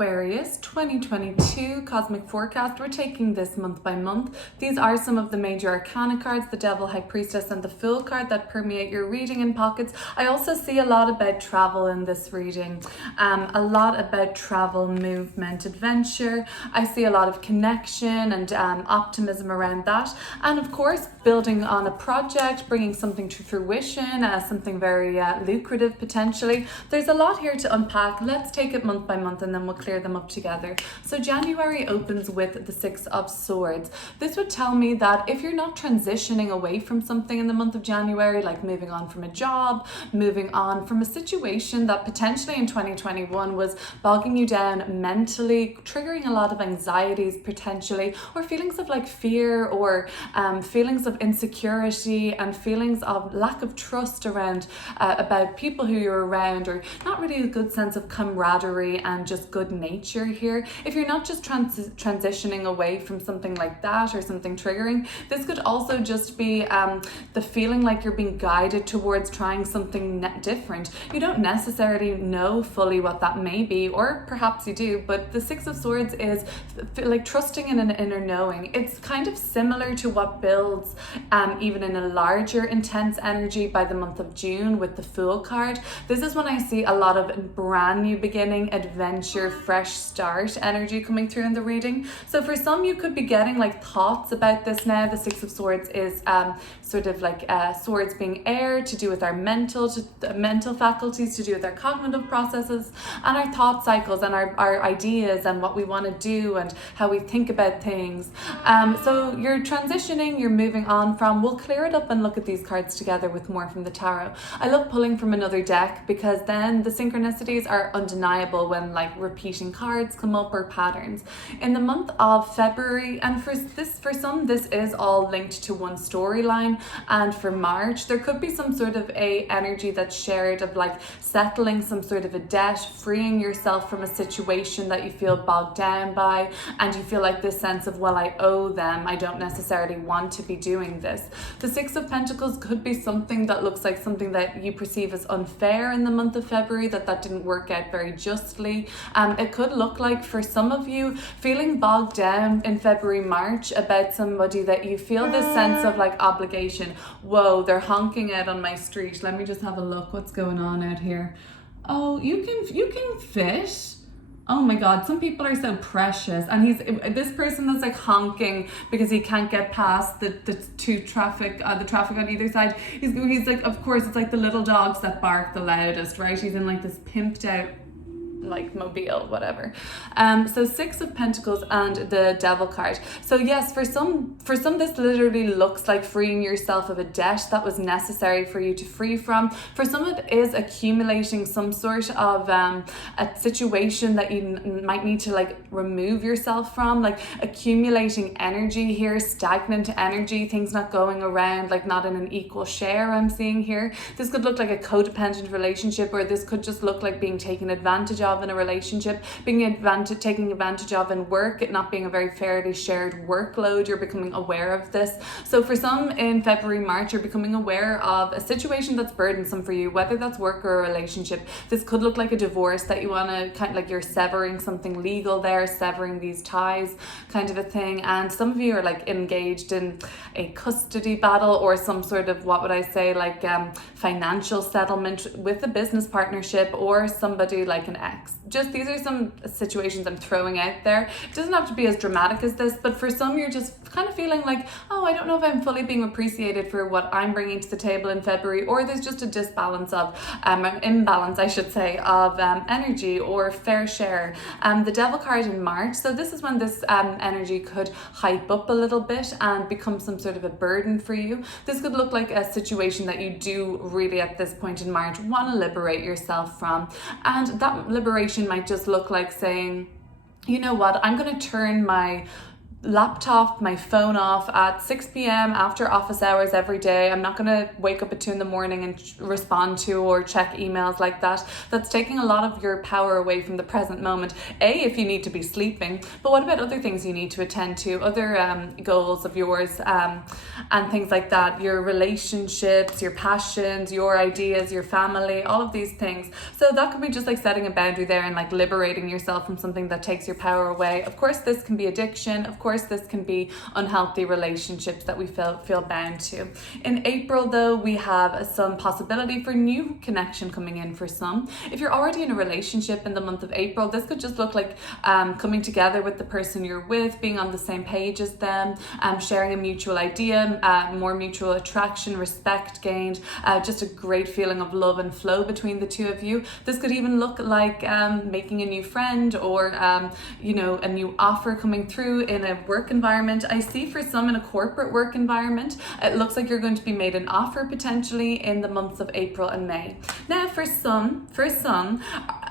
Aquarius 2022 Cosmic Forecast. We're taking this month by month. These are some of the major arcana cards, the Devil, High Priestess and the Fool card that permeate your reading in pockets. I also see a lot about travel in this reading, a lot about travel, movement, adventure. I see a lot of connection and optimism around that. And of course, building on a project, bringing something to fruition, something very lucrative potentially. There's a lot here to unpack. Let's take it month by month and then we'll clear them up together. So January opens with the Six of Swords. This would tell me that if you're not transitioning away from something in the month of January, like moving on from a job, moving on from a situation that potentially in 2021 was bogging you down mentally, triggering a lot of anxieties potentially, or feelings of like fear or feelings of insecurity and feelings of lack of trust around about people who you're around, or not really a good sense of camaraderie and just good nature here. If you're not just transitioning away from something like that or something triggering, this could also just be the feeling like you're being guided towards trying something different. You don't necessarily know fully what that may be, or perhaps you do, but the Six of Swords is like trusting in an inner knowing. It's kind of similar to what builds even in a larger intense energy by the month of June with the Fool card. This is when I see a lot of brand new beginning, adventure, fresh start energy coming through in the reading. So for some, you could be getting like thoughts about this now. The Six of Swords is sort of like swords being air, to do with our mental faculties, to do with our cognitive processes and our thought cycles and our ideas and what we want to do and how we think about things. So you're transitioning, you're moving on from. We'll clear it up and look at these cards together with more from the tarot. I love pulling from another deck because then the synchronicities are undeniable when like repeating cards come up or patterns. In the month of February, and for some this is all linked to one storyline, and for March there could be some sort of a energy that's shared of like settling some sort of a debt, freeing yourself from a situation that you feel bogged down by, and you feel like this sense of, well, I owe them, I don't necessarily want to be doing this. The Six of Pentacles could be something that looks like something that you perceive as unfair in the month of February, that didn't work out very justly. It could look like for some of you feeling bogged down in February, March about somebody that you feel this sense of like obligation. Whoa, they're honking out on my street. Let me just have a look what's going on out here. Oh, you can fit. Oh my God, some people are so precious. And he's this person that's like honking because he can't get past the traffic on either side. He's like, of course, it's like the little dogs that bark the loudest, right? He's in like this pimped out like mobile, whatever. So Six of Pentacles and the Devil card. So yes, for some this literally looks like freeing yourself of a debt that was necessary for you to free from. For some it is accumulating some sort of a situation that you might need to like remove yourself from, like accumulating energy here, stagnant energy, things not going around, like not in an equal share I'm seeing here. This could look like a codependent relationship, or this could just look like being taken advantage of in a relationship, taking advantage of in work, it not being a very fairly shared workload. You're becoming aware of this. So for some in February, March, you're becoming aware of a situation that's burdensome for you, whether that's work or a relationship. This could look like a divorce that you want to kind of like you're severing something legal there, severing these ties kind of a thing. And some of you are like engaged in a custody battle or some sort of, what would I say, like financial settlement with a business partnership or somebody like an ex. Just these are some situations I'm throwing out there. It doesn't have to be as dramatic as this, but for some you're just kind of feeling like, oh, I don't know if I'm fully being appreciated for what I'm bringing to the table in February, or there's just a disbalance of an imbalance, I should say, of energy or fair share. The Devil card in March, so this is when this energy could hype up a little bit and become some sort of a burden for you. This could look like a situation that you do really at this point in March want to liberate yourself from, and that liberation might just look like saying, you know what, I'm going to turn my laptop, my phone off at 6 p.m. after office hours every day. I'm not going to wake up at 2 in the morning and respond to or check emails like that. That's taking a lot of your power away from the present moment. If you need to be sleeping, but what about other things you need to attend to, other goals of yours, and things like that, your relationships, your passions, your ideas, your family, all of these things. So that could be just like setting a boundary there and like liberating yourself from something that takes your power away. Of course, this can be addiction. Of course, this can be unhealthy relationships that we feel bound to. In April, though, we have some possibility for new connection coming in for some. If you're already in a relationship in the month of April, this could just look like coming together with the person you're with, being on the same page as them, sharing a mutual idea, more mutual attraction, respect gained, just a great feeling of love and flow between the two of you. This could even look like making a new friend, or a new offer coming through in a work environment. I see for some in a corporate work environment, it looks like you're going to be made an offer potentially in the months of April and May. Now for some,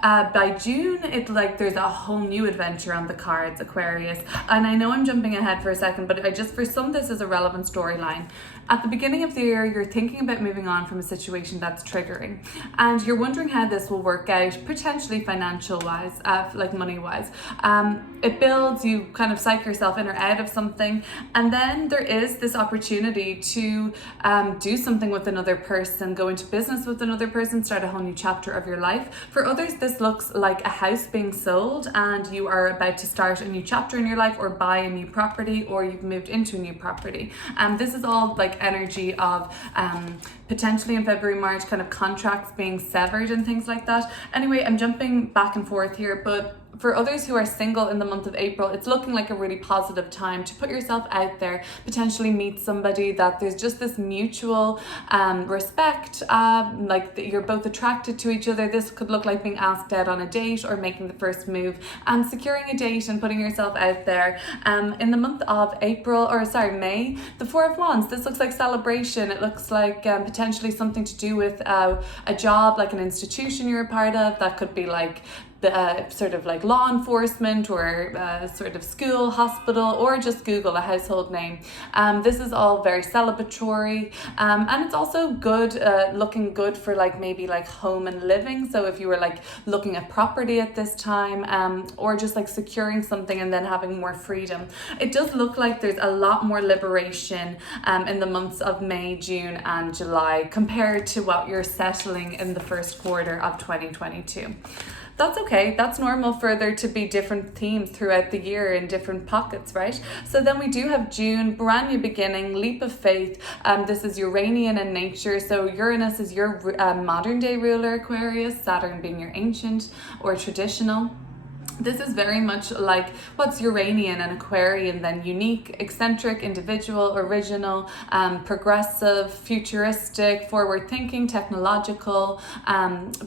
by June, it's like there's a whole new adventure on the cards, Aquarius. And I know I'm jumping ahead for a second, but for some, this is a relevant storyline. At the beginning of the year, you're thinking about moving on from a situation that's triggering, and you're wondering how this will work out, potentially financial wise, like money wise. It builds, you kind of psych yourself in or out of something, and then there is this opportunity to do something with another person, go into business with another person, start a whole new chapter of your life. For others, this looks like a house being sold and you are about to start a new chapter in your life, or buy a new property, or you've moved into a new property. This is all like energy of potentially in February, March, kind of contracts being severed and things like that. Anyway, I'm jumping back and forth here, but for others who are single in the month of April, it's looking like a really positive time to put yourself out there, potentially meet somebody that there's just this mutual respect, like that you're both attracted to each other. This could look like being asked out on a date, or making the first move and securing a date and putting yourself out there. In the month of May, the Four of Wands, this looks like celebration. It looks like potentially something to do with a job, like an institution you're a part of. That could be like the sort of like law enforcement, or sort of school, hospital, or just Google a household name. This is all very celebratory, and it's also good, looking good for like maybe like home and living. So if you were like looking at property at this time, or just like securing something and then having more freedom, it does look like there's a lot more liberation in the months of May, June and July compared to what you're settling in the first quarter of 2022. That's okay. That's normal for there to be different themes throughout the year in different pockets, right? So then we do have June, brand new beginning, leap of faith. This is Uranian in nature. So Uranus is your modern day ruler, Aquarius, Saturn being your ancient or traditional. This is very much like what's Uranian and Aquarian then: unique, eccentric, individual, original, progressive, futuristic, forward-thinking, technological,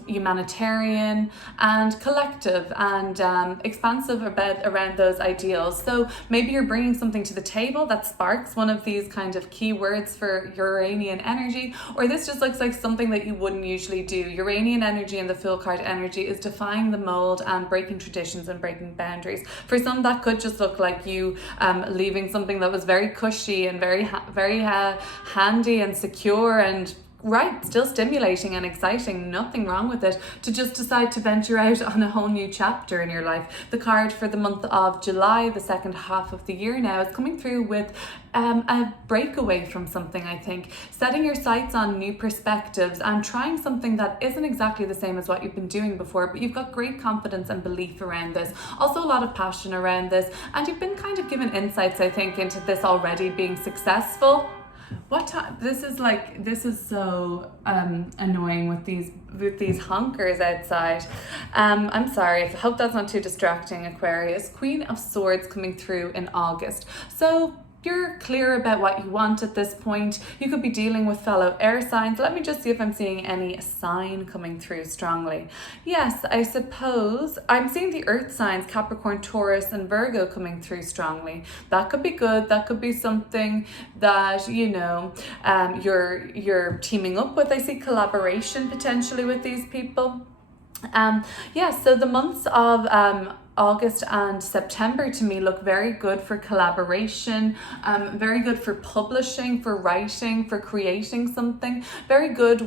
humanitarian, and collective, and expansive around those ideals. So maybe you're bringing something to the table that sparks one of these kind of keywords for Uranian energy, or this just looks like something that you wouldn't usually do. Uranian energy and the Fool card energy is defying the mold and breaking traditions and breaking boundaries. For some, that could just look like you leaving something that was very cushy and very handy and secure and still stimulating and exciting, nothing wrong with it, to just decide to venture out on a whole new chapter in your life. The card for the month of July, the second half of the year now, is coming through with a breakaway from something, I think. Setting your sights on new perspectives and trying something that isn't exactly the same as what you've been doing before, but you've got great confidence and belief around this. Also a lot of passion around this, and you've been kind of given insights, I think, into this already being successful. What time? This is so annoying with these honkers outside. I'm sorry. I hope that's not too distracting, Aquarius. Queen of Swords coming through in August. So you're clear about what you want at this point. You could be dealing with fellow air signs. Let me just see if I'm seeing any sign coming through strongly. Yes, I suppose I'm seeing the earth signs, Capricorn, Taurus, and Virgo coming through strongly. That could be good. That could be something that, you're teaming up with. I see collaboration potentially with these people. So the months of August and September to me look very good for collaboration, very good for publishing, for writing, for creating something, very good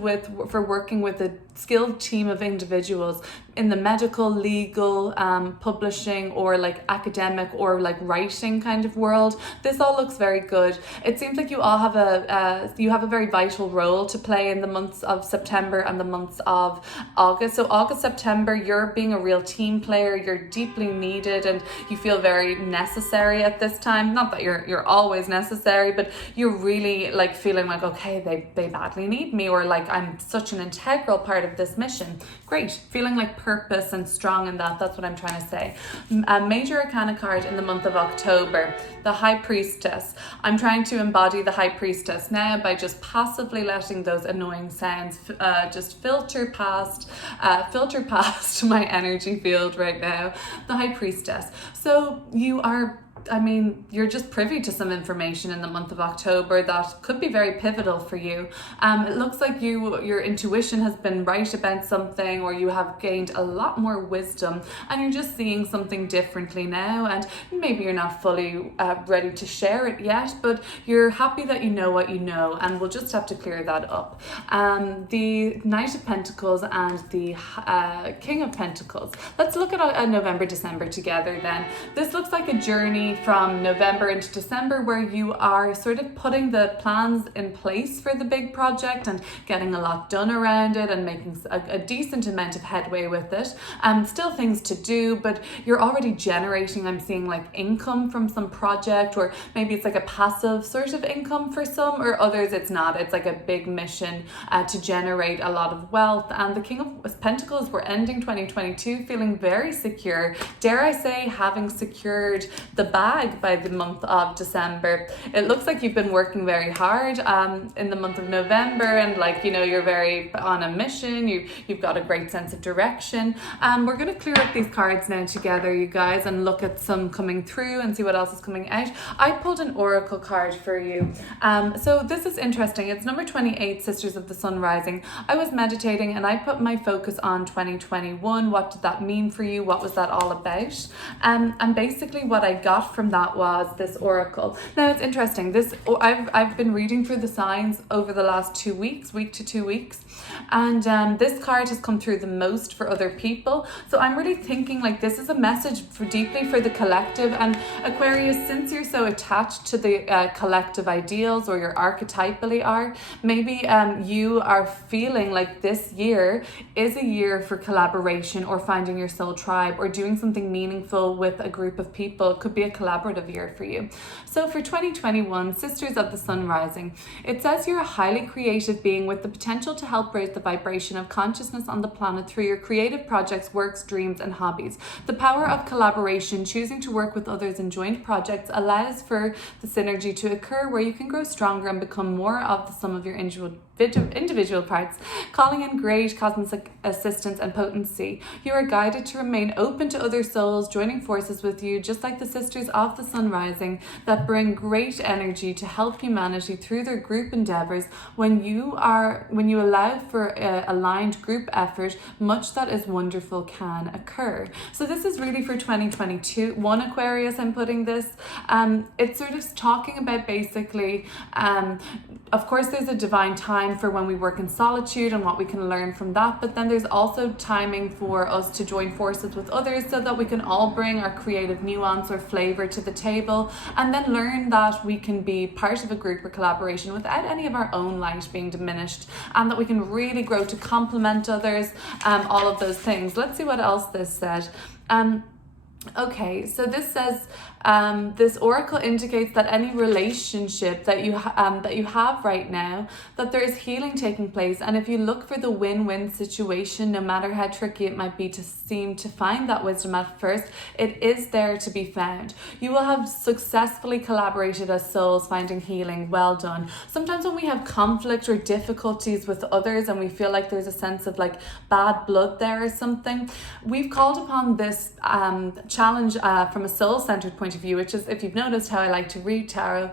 for working with a skilled team of individuals in the medical, legal, publishing, or like academic or like writing kind of world. This all looks very good. It seems like you all have a very vital role to play in the months of September and the months of August. So August, September, you're being a real team player. You're deeply needed and you feel very necessary at this time. Not that you're always necessary, but you're really like feeling like, okay, they badly need me, or like I'm such an integral part of this mission. Great. Feeling like purpose and strong in that. That's what I'm trying to say. A major arcana card in the month of October, the High Priestess. I'm trying to embody the High Priestess now by just passively letting those annoying sounds just filter past my energy field right now. The High Priestess. So you're just privy to some information in the month of October that could be very pivotal for you. It looks like your intuition has been right about something, or you have gained a lot more wisdom and you're just seeing something differently now, and maybe you're not fully ready to share it yet, but you're happy that you know what you know, and we'll just have to clear that up. The Knight of Pentacles and the King of Pentacles. Let's look at November, December together then. This looks like a journey from November into December where you are sort of putting the plans in place for the big project and getting a lot done around it and making a decent amount of headway with it. Still things to do, but you're already generating, I'm seeing like income from some project, or maybe it's like a passive sort of income for some, or others it's not. It's like a big mission to generate a lot of wealth. And the King of Pentacles, we're ending 2022 feeling very secure. Dare I say, having secured the bag by the month of December. It looks like you've been working very hard in the month of November, and like, you're very on a mission. You've got a great sense of direction. We're going to clear up these cards now together, you guys, and look at some coming through and see what else is coming out. I pulled an oracle card for you. So this is interesting. It's number 28, Sisters of the Sun Rising. I was meditating and I put my focus on 2021. What did that mean for you? What was that all about? And basically what I got from that was this oracle. Now it's interesting. I've been reading through the signs over the last 2 weeks, week to 2 weeks, and this card has come through the most for other people. So I'm really thinking like this is a message deeply for the collective. And Aquarius, since you're so attached to the collective ideals, or your archetypally are, maybe you are feeling like this year is a year for collaboration, or finding your soul tribe, or doing something meaningful with a group of people. It could be a collaborative year for you. So for 2021, Sisters of the Sun Rising, it says you're a highly creative being with the potential to help raise the vibration of consciousness on the planet through your creative projects, works, dreams, and hobbies. The power of collaboration, choosing to work with others in joint projects, allows for the synergy to occur where you can grow stronger and become more of the sum of your individual parts, calling in great cosmic assistance and potency. You are guided to remain open to other souls joining forces with you, just like the Sisters of the Sun Rising, that bring great energy to help humanity through their group endeavors. When you allow for aligned group effort, much that is wonderful can occur. So this is really for 2022. One Aquarius, I'm putting this. It's sort of talking about basically, of course, there's a divine time for when we work in solitude and what we can learn from that, but then there's also timing for us to join forces with others so that we can all bring our creative nuance or flavor to the table, and then learn that we can be part of a group or collaboration without any of our own light being diminished, and that we can really grow to complement others, all of those things. Let's see what else this said. Okay, so this says this oracle indicates that any relationship that you have right now, that there is healing taking place, and if you look for the win-win situation, no matter how tricky it might be to seem to find that wisdom at first, it is there to be found. You will have successfully collaborated as souls, finding healing. Well done. Sometimes when we have conflict or difficulties with others and we feel like there's a sense of like bad blood there or something, we've called upon this challenge from a soul-centered point of view, which is, if you've noticed how I like to read tarot,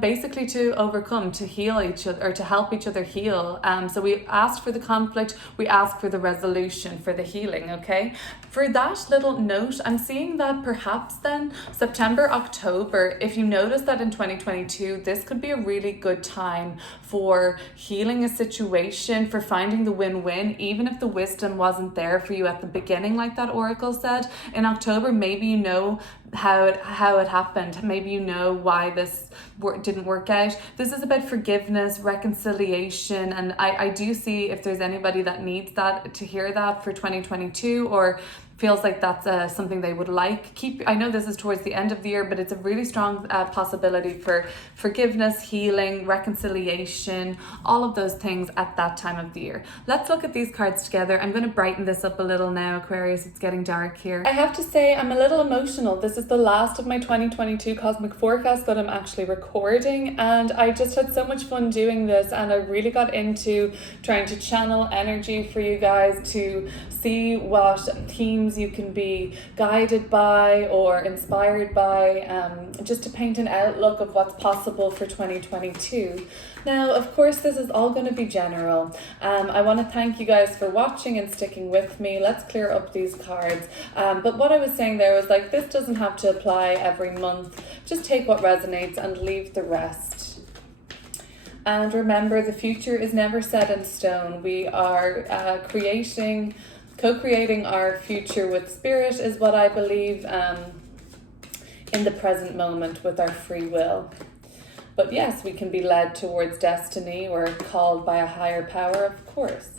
basically to overcome, to heal each other, or to help each other heal. So we asked for the conflict, we asked for the resolution, for the healing, okay? For that little note, I'm seeing that perhaps then September, October, if you notice that in 2022, this could be a really good time for healing a situation, for finding the win-win, even if the wisdom wasn't there for you at the beginning, like that oracle said. In October, maybe you know how it happened. Maybe you know why this didn't work out. This is about forgiveness, reconciliation, and I do see, if there's anybody that needs that, to hear that for 2022, or feels like that's something they would like. I know this is towards the end of the year, but it's a really strong possibility for forgiveness, healing, reconciliation, all of those things at that time of the year. Let's look at these cards together. I'm going to brighten this up a little now, Aquarius. It's getting dark here. I have to say, I'm a little emotional. This is the last of my 2022 cosmic forecast that I'm actually recording, and I just had so much fun doing this, and I really got into trying to channel energy for you guys to see what themes you can be guided by or inspired by, just to paint an outlook of what's possible for 2022. Now, of course, this is all going to be general. I want to thank you guys for watching and sticking with me. Let's clear up these cards. But what I was saying there was, like, this doesn't have to apply every month. Just take what resonates and leave the rest. And remember, the future is never set in stone. We are co-creating our future with spirit, is what I believe, in the present moment with our free will. But yes, we can be led towards destiny or called by a higher power, of course.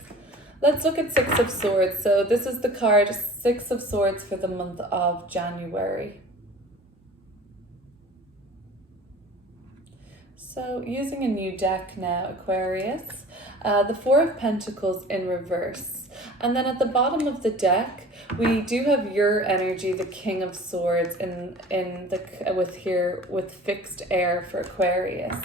Let's look at Six of Swords. So this is the card Six of Swords for the month of January. So using a new deck now, Aquarius, the Four of Pentacles in reverse. And then at the bottom of the deck, we do have your energy, the King of Swords, with fixed air for Aquarius.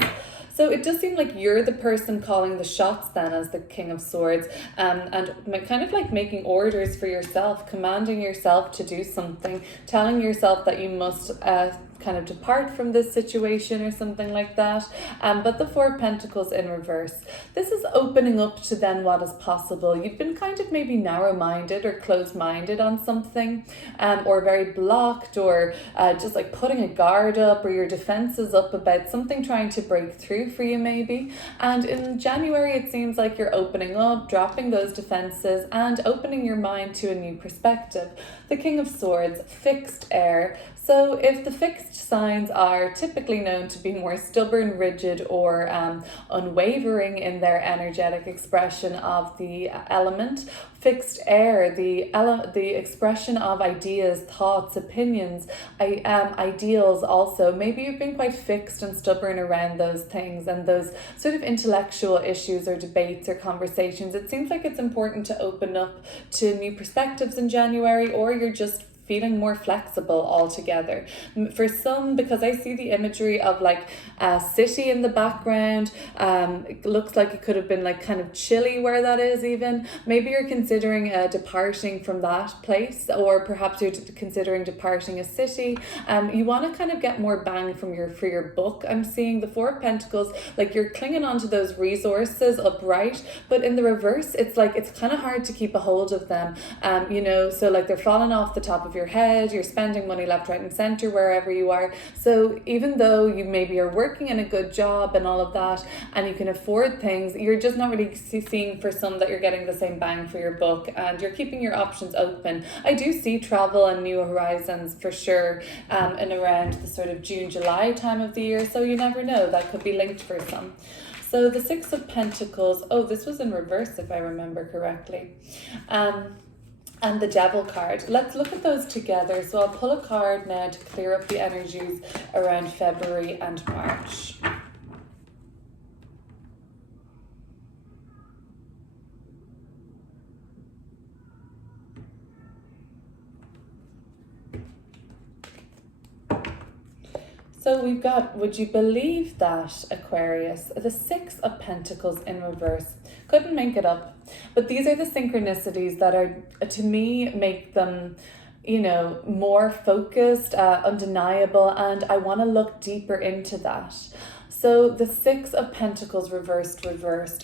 So it does seem like you're the person calling the shots then as the King of Swords, and kind of like making orders for yourself, commanding yourself to do something, telling yourself that you must kind of depart from this situation or something like that. But the Four of Pentacles in reverse, this is opening up to then what is possible. You've been kind of maybe narrow-minded or closed-minded on something, or very blocked, or just like putting a guard up or your defenses up about something trying to break through for you maybe. And in January, it seems like you're opening up, dropping those defenses and opening your mind to a new perspective. The King of Swords, fixed air. So if the fixed signs are typically known to be more stubborn, rigid, or unwavering in their energetic expression of the element, fixed air, the expression of ideas, thoughts, opinions, ideals also. Maybe you've been quite fixed and stubborn around those things and those sort of intellectual issues or debates or conversations. It seems like it's important to open up to new perspectives in January, or you're just feeling more flexible altogether. For some, because I see the imagery of like a city in the background, it looks like it could have been like kind of chilly where that is even. Maybe you're considering departing from that place, or perhaps you're considering departing a city. You want to kind of get more bang from for your buck. I'm seeing the Four of Pentacles, like you're clinging on to those resources upright, but in the reverse, it's like it's kind of hard to keep a hold of them. So like they're falling off the top of your head, you're spending money left, right, and center wherever you are. So even though you maybe are working in a good job and all of that, and you can afford things, you're just not really seeing for some that you're getting the same bang for your buck, and you're keeping your options open. I do see travel and new horizons for sure, and around the sort of June, July time of the year. So you never know, that could be linked for some. So the Six of Pentacles, oh, this was in reverse if I remember correctly. And the Devil card. Let's look at those together. So I'll pull a card now to clear up the energies around February and March. So we've got, would you believe that, Aquarius? The Six of Pentacles in reverse. Couldn't make it up. But these are the synchronicities that are, to me, make them more focused, undeniable, and I want to look deeper into that. So the Six of Pentacles reversed.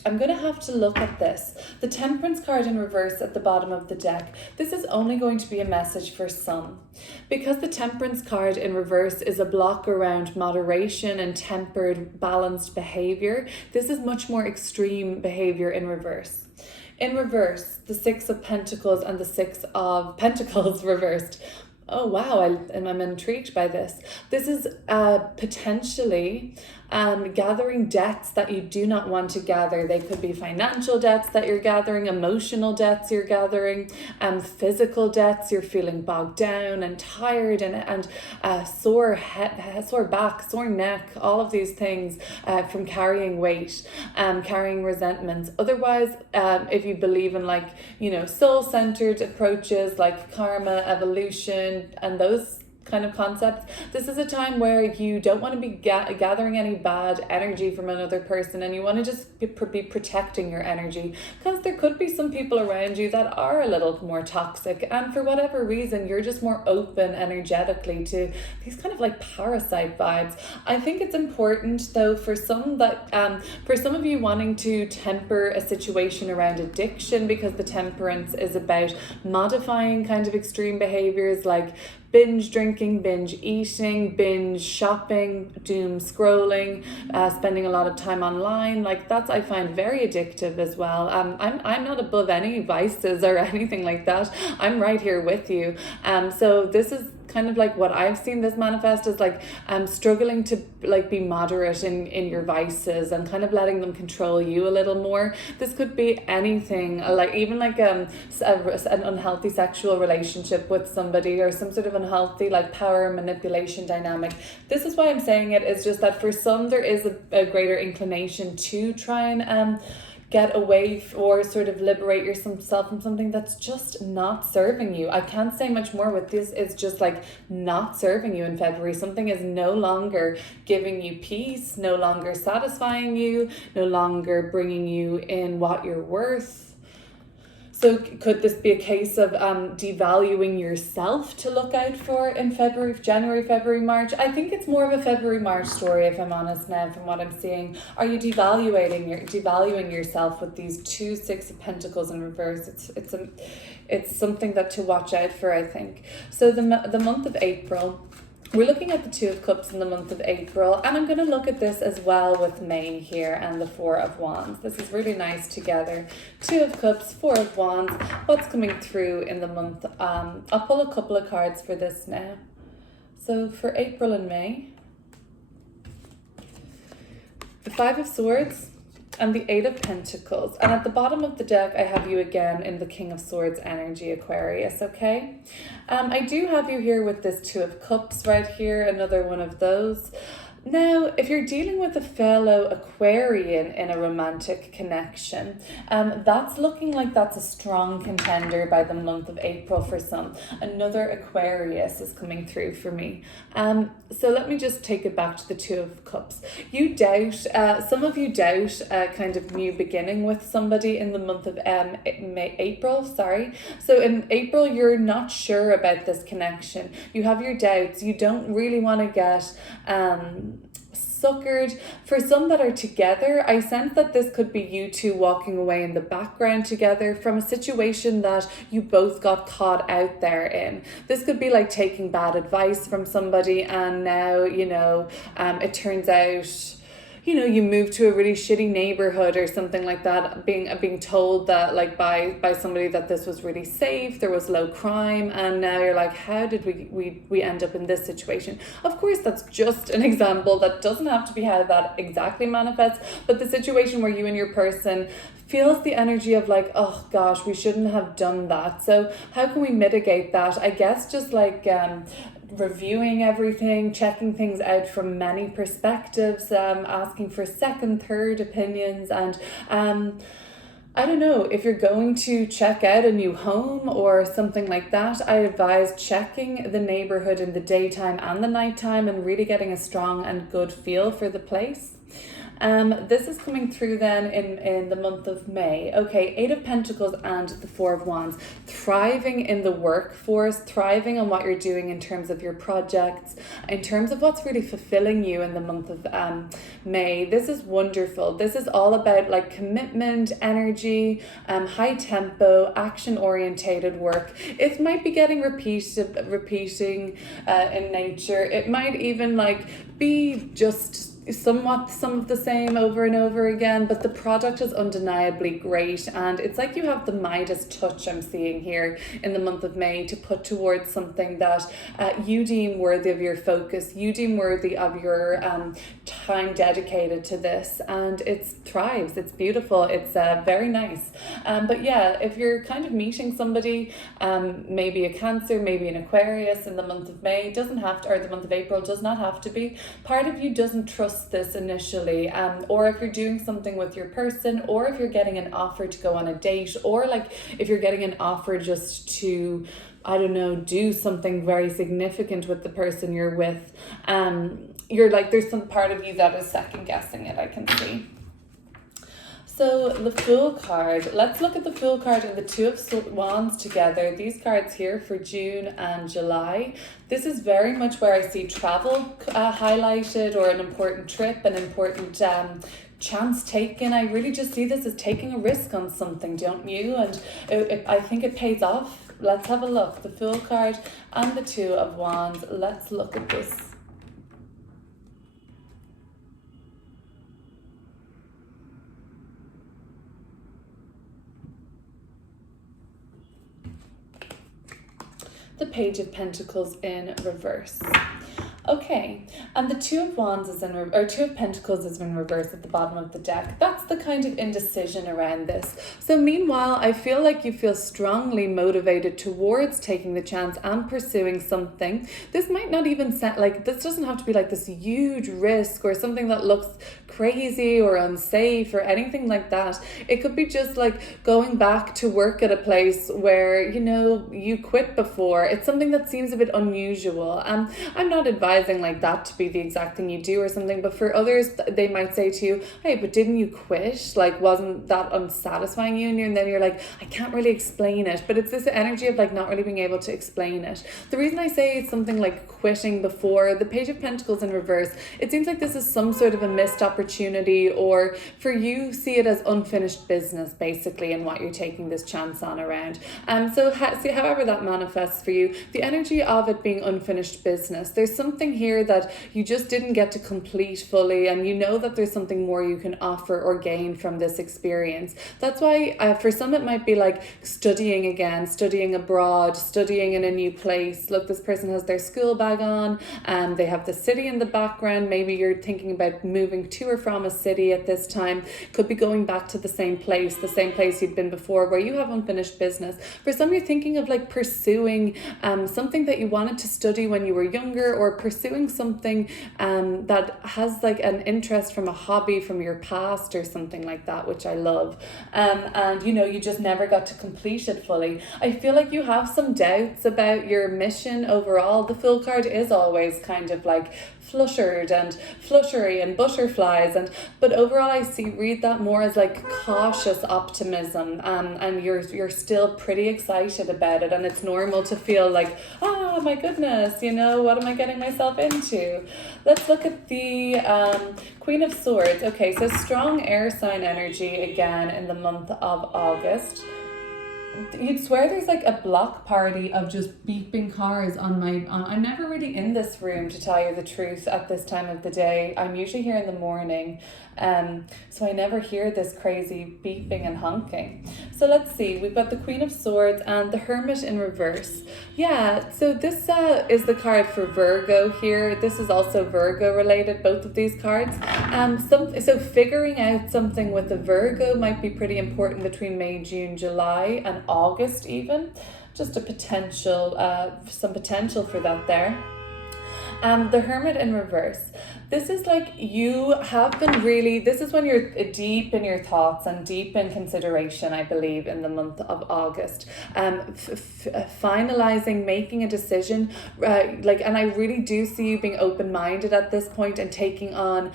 I'm going to have to look at this. The Temperance card in reverse at the bottom of the deck. This is only going to be a message for some. Because the Temperance card in reverse is a block around moderation and tempered, balanced behavior, this is much more extreme behavior in reverse. In reverse, the Six of Pentacles and the Six of Pentacles reversed. Oh wow, I'm intrigued by this. This is potentially gathering debts that you do not want to gather. They could be financial debts that you're gathering, emotional debts you're gathering, physical debts. You're feeling bogged down and tired and sore head, sore back, sore neck, all of these things from carrying weight, carrying resentments. Otherwise, if you believe in soul-centered approaches like karma, evolution, and those kind of concepts, this is a time where you don't want to be gathering any bad energy from another person, and you want to just be protecting your energy, because there could be some people around you that are a little more toxic, and for whatever reason you're just more open energetically to these kind of like parasite vibes. I think it's important though for some of you wanting to temper a situation around addiction, because the Temperance is about modifying kind of extreme behaviors like binge drinking, binge eating, binge shopping, doom scrolling, spending a lot of time online. Like that's, I find, very addictive as well. I'm not above any vices or anything like that. I'm right here with you. So this is kind of like what I've seen this manifest is like struggling to like be moderate in your vices and kind of letting them control you a little more. This could be anything, like even like an unhealthy sexual relationship with somebody, or some sort of unhealthy like power manipulation dynamic. This is why I'm saying it is just that for some there is a greater inclination to try and get away or sort of liberate yourself from something that's just not serving you. I can't say much more with this. It's just like not serving you in February. Something is no longer giving you peace, no longer satisfying you, no longer bringing you in what you're worth. So could this be a case of devaluing yourself to look out for in January, February, March? I think it's more of a February, March story, if I'm honest now, from what I'm seeing. Are you devaluing yourself with these two Six of Pentacles in reverse? It's something that to watch out for, I think. So the month of April, we're looking at the Two of Cups in the month of April, and I'm going to look at this as well with May here and the Four of Wands. This is really nice together. Two of Cups, Four of Wands. What's coming through in the month? I'll pull a couple of cards for this now. So for April and May, the Five of Swords and the Eight of Pentacles. And at the bottom of the deck, I have you again in the King of Swords energy, Aquarius, okay? I do have you here with this Two of Cups right here, another one of those. Now, if you're dealing with a fellow Aquarian in a romantic connection, that's looking like that's a strong contender by the month of April for some. Another Aquarius is coming through for me. So let me just take it back to the Two of Cups. You doubt, some of you doubt a kind of new beginning with somebody in the month of April, sorry. So in April, you're not sure about this connection. You have your doubts. You don't really want to get suckered. For some that are together, I sense that this could be you two walking away in the background together from a situation that you both got caught out there in. This could be like taking bad advice from somebody, and now it turns out you move to a really shitty neighborhood or something like that, being told that like by somebody that this was really safe, there was low crime, and now you're like, how did we end up in this situation? Of course, that's just an example. That doesn't have to be how that exactly manifests, but the situation where you and your person feels the energy of like, oh gosh, we shouldn't have done that. So how can we mitigate that? I guess just like reviewing everything, checking things out from many perspectives, asking for second, third opinions, and I don't know, if you're going to check out a new home or something like that, I advise checking the neighborhood in the daytime and the nighttime and really getting a strong and good feel for the place. This is coming through then in the month of May. Okay, Eight of Pentacles and the Four of Wands. Thriving in the workforce, thriving on what you're doing in terms of your projects, in terms of what's really fulfilling you in the month of May. This is wonderful. This is all about like commitment, energy, high tempo, action orientated work. It might be getting repeating in nature. It might even like be just somewhat some of the same over and over again, but the product is undeniably great, and it's like you have the Midas touch I'm seeing here in the month of May to put towards something that you deem worthy of your focus, you deem worthy of your time dedicated to this, and it thrives, it's beautiful, it's very nice. But yeah, if you're kind of meeting somebody, maybe a Cancer, maybe an Aquarius in the month of May, doesn't have to, or the month of April, does not have to be. Part of you doesn't trust this initially, or if you're doing something with your person, or if you're getting an offer to go on a date, or like if you're getting an offer just to, I don't know, do something very significant with the person you're with, you're like, there's some part of you that is second guessing it, I can see. So the Fool card, let's look at the Fool card and the Two of Wands together. These cards here for June and July. This is very much where I see travel highlighted, or an important trip, an important chance taken. I really just see this as taking a risk on something, don't you? And I think it pays off. Let's have a look. The Fool card and the Two of Wands. Let's look at this. The Page of Pentacles in reverse. Okay, and the Two of Wands is Two of Pentacles is in reverse at the bottom of the deck. That's the kind of indecision around this. So meanwhile, I feel like you feel strongly motivated towards taking the chance and pursuing something. This might not even sound like, this doesn't have to be like this huge risk or something that looks crazy or unsafe or anything like that. It could be just like going back to work at a place where, you know, you quit before. It's something that seems a bit unusual. I'm not advising like that to be the exact thing you do or something, but for others, they might say to you, hey, but didn't you quit? Like, wasn't that unsatisfying you? And then you're like, I can't really explain it. But it's this energy of like not really being able to explain it. The reason I say it's something like quitting before, the Page of Pentacles in reverse, it seems like this is some sort of a missed opportunity, or for you, see it as unfinished business basically in what you're taking this chance on around. So see, however that manifests for you, the energy of it being unfinished business, there's something here that you just didn't get to complete fully, and you know that there's something more you can offer or gain from this experience. That's why for some it might be like studying again, studying abroad, studying in a new place. Look, this person has their school bag on, and they have the city in the background. Maybe you're thinking about moving to or from a city at this time. Could be going back to the same place you'd been before, where you have unfinished business. For some, you're thinking of like pursuing something that you wanted to study when you were younger, or pursuing something that has like an interest from a hobby from your past or something like that, which I love. And you know, you just never got to complete it fully. I feel like you have some doubts about your mission overall. The Fool card is always kind of like fluttered and fluttery and butterflies, but overall I read that more as like cautious optimism, and you're still pretty excited about it, and it's normal to feel like, oh my goodness, you know, what am I getting myself into? Let's look at the Queen of Swords. Okay, so strong air sign energy again in the month of August. You'd swear there's like a block party of just beeping cars on I'm never really in this room, to tell you the truth, at this time of the day. I'm usually here in the morning, so I never hear this crazy beeping and honking. So let's see, we've got the Queen of Swords and the Hermit in reverse. Yeah, so this is the card for Virgo here. This is also Virgo related, both of these cards. So figuring out something with the Virgo might be pretty important between May, June, July, and August even. Just a potential, some potential for that there. The Hermit in reverse. This is like you have been really, this is when you're deep in your thoughts and deep in consideration, I believe, in the month of August. Finalizing, making a decision, and I really do see you being open-minded at this point and taking on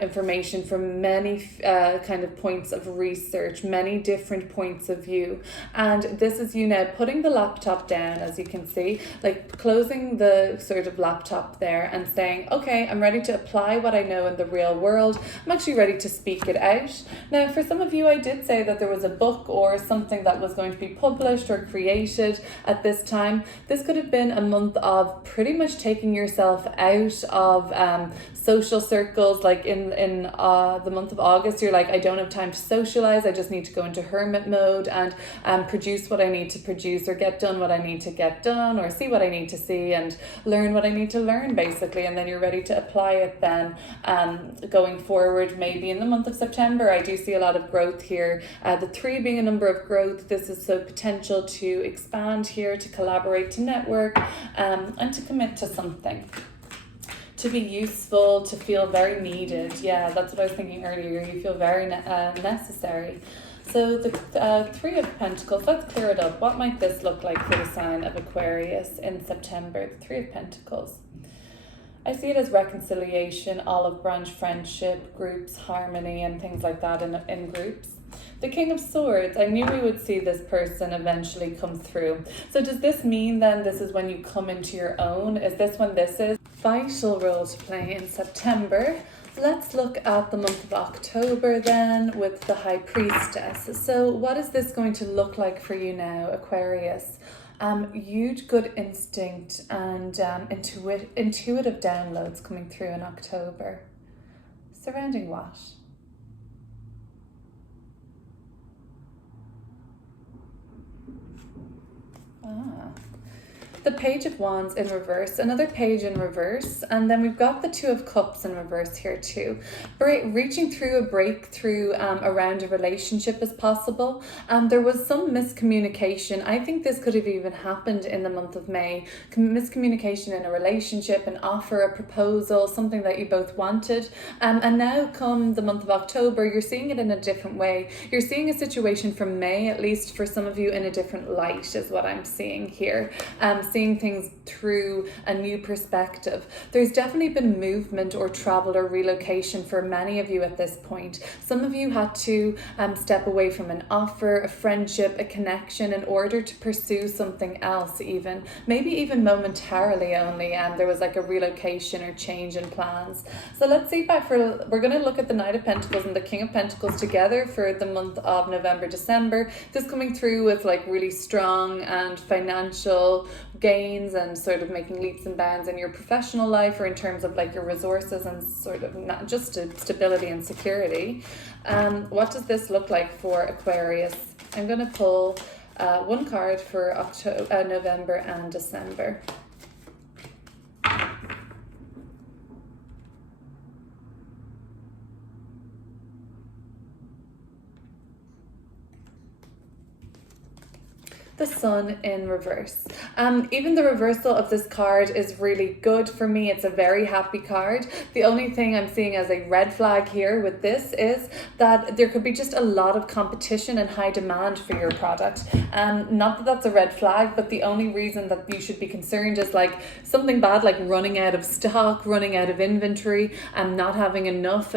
information from many kind of points of research, many different points of view. And this is you now putting the laptop down, as you can see, like closing the sort of laptop there and saying, okay, I'm ready to apply what I know in the real world. I'm actually ready to speak it out. Now, for some of you, I did say that there was a book or something that was going to be published or created at this time. This could have been a month of pretty much taking yourself out of social circles. Like in the month of August, you're like, I don't have time to socialize. I just need to go into hermit mode and produce what I need to produce, or get done what I need to get done, or see what I need to see and learn what I need to learn, basically. And then you're ready to apply it then going forward. Maybe in the month of September, I do see a lot of growth here. The 3 being a number of growth. This is so potential to expand here, to collaborate, to network, and to commit to something, to be useful, to feel very needed. Yeah, that's what I was thinking earlier. You feel very necessary. So the 3 of Pentacles, let's clear it up. What might this look like for the sign of Aquarius in September? The 3 of Pentacles. I see it as reconciliation, olive branch, friendship, groups, harmony, and things like that in groups. The King of Swords, I knew we would see this person eventually come through. So does this mean then this is when you come into your own? Is this when this is? Vital role to play in September. Let's look at the month of October then with the High Priestess. So what is this going to look like for you now, Aquarius? Huge good instinct and intuitive downloads coming through in October. Surrounding what? The Page of Wands in reverse, another page in reverse, and then we've got the 2 of Cups in reverse here too. Reaching through a breakthrough around a relationship is possible. There was some miscommunication. I think this could have even happened in the month of May. Miscommunication in a relationship, an offer, a proposal, something that you both wanted. And now come the month of October, you're seeing it in a different way. You're seeing a situation from May, at least for some of you, in a different light is what I'm seeing here. Seeing things through a new perspective. There's definitely been movement or travel or relocation for many of you at this point. Some of you had to step away from an offer, a friendship, a connection in order to pursue something else, even maybe even momentarily only, and there was like a relocation or change in plans. So let's see we're going to look at the Knight of Pentacles and the King of Pentacles together for the month of November, December. This coming through with like really strong and financial gains and sort of making leaps and bounds in your professional life, or in terms of like your resources and sort of not just stability and security. What does this look like for Aquarius? I'm going to pull one card for November and December. The Sun in reverse. Even the reversal of this card is really good for me. It's a very happy card. The only thing I'm seeing as a red flag here with this is that there could be just a lot of competition and high demand for your product. Not that that's a red flag, but the only reason that you should be concerned is like something bad, like running out of stock, running out of inventory, and not having enough,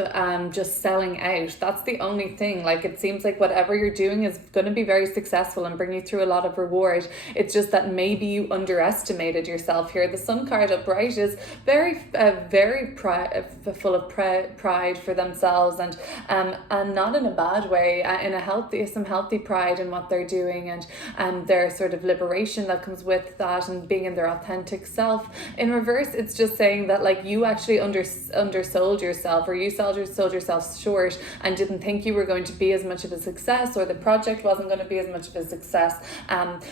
just selling out. That's the only thing. Like, it seems like whatever you're doing is going to be very successful and bring you through a lot of reward. It's just that maybe you underestimated yourself here. The Sun card upright is very full of pride for themselves, and not in a bad way, in some healthy pride in what they're doing, and their sort of liberation that comes with that, and being in their authentic self. In reverse, it's just saying that like you actually undersold yourself, or you sold yourself short and didn't think you were going to be as much of a success, or the project wasn't going to be as much of a success.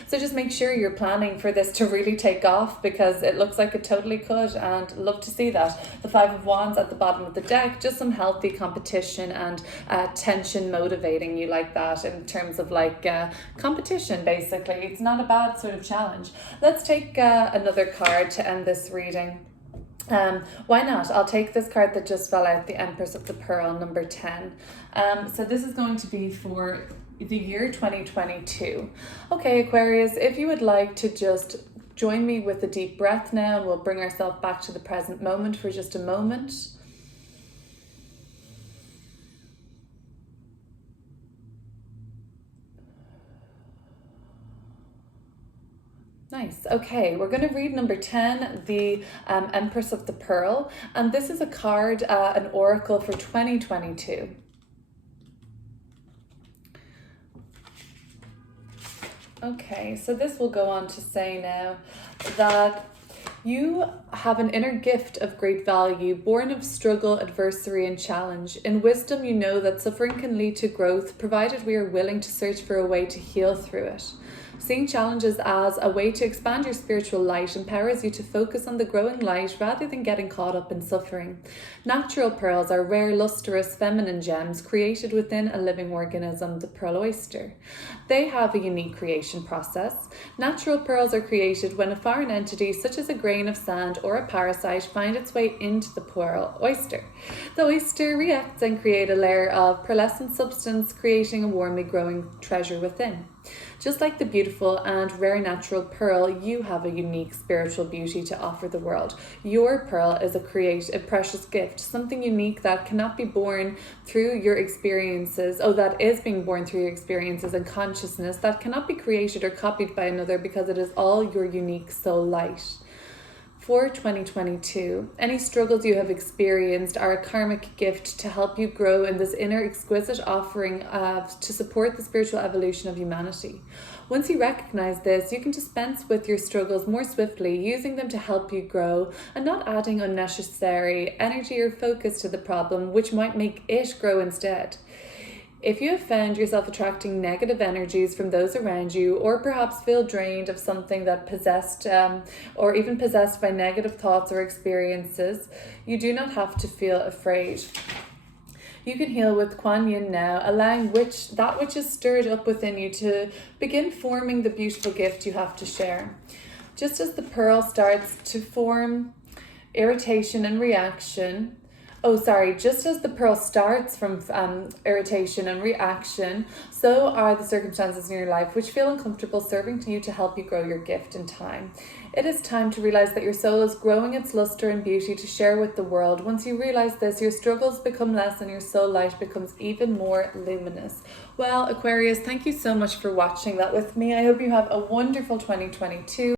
So just make sure you're planning for this to really take off, because it looks like it totally could, and love to see that. The 5 of Wands at the bottom of the deck, just some healthy competition and tension motivating you like that, in terms of like competition, basically. It's not a bad sort of challenge. Let's take another card to end this reading. Why not? I'll take this card that just fell out, the Empress of the Pearl, number 10. So this is going to be for the year 2022. Okay, Aquarius, if you would like to just join me with a deep breath now, and we'll bring ourselves back to the present moment for just a moment. Nice. Okay, we're going to read number 10, the Empress of the Pearl. And this is a card, an oracle for 2022. Okay, so this will go on to say now that you have an inner gift of great value, born of struggle, adversity, and challenge. In wisdom, you know that suffering can lead to growth, provided we are willing to search for a way to heal through it. Seeing challenges as a way to expand your spiritual light empowers you to focus on the growing light rather than getting caught up in suffering. Natural pearls are rare, lustrous, feminine gems created within a living organism, the pearl oyster. They have a unique creation process. Natural pearls are created when a foreign entity, such as a grain of sand or a parasite, find its way into the pearl oyster. The oyster reacts and creates a layer of pearlescent substance, creating a warmly growing treasure within. Just like the beautiful and rare natural pearl, you have a unique spiritual beauty to offer the world. Your pearl is a precious gift, something unique that cannot be born through your experiences. That is being born through your experiences and consciousness that cannot be created or copied by another, because it is all your unique soul light. For 2022, any struggles you have experienced are a karmic gift to help you grow in this inner exquisite offering to support the spiritual evolution of humanity. Once you recognize this, you can dispense with your struggles more swiftly, using them to help you grow and not adding unnecessary energy or focus to the problem, which might make it grow instead. If you have found yourself attracting negative energies from those around you, or perhaps feel drained of something that possessed by negative thoughts or experiences, you do not have to feel afraid. You can heal with Kuan Yin now, allowing that which is stirred up within you to begin forming the beautiful gift you have to share. Just as the pearl starts to form irritation and reaction, just as the pearl starts from irritation and reaction, so are the circumstances in your life which feel uncomfortable serving to you to help you grow your gift in time. It is time to realize that your soul is growing its luster and beauty to share with the world. Once you realize this, your struggles become less and your soul light becomes even more luminous. Well, Aquarius, thank you so much for watching that with me. I hope you have a wonderful 2022.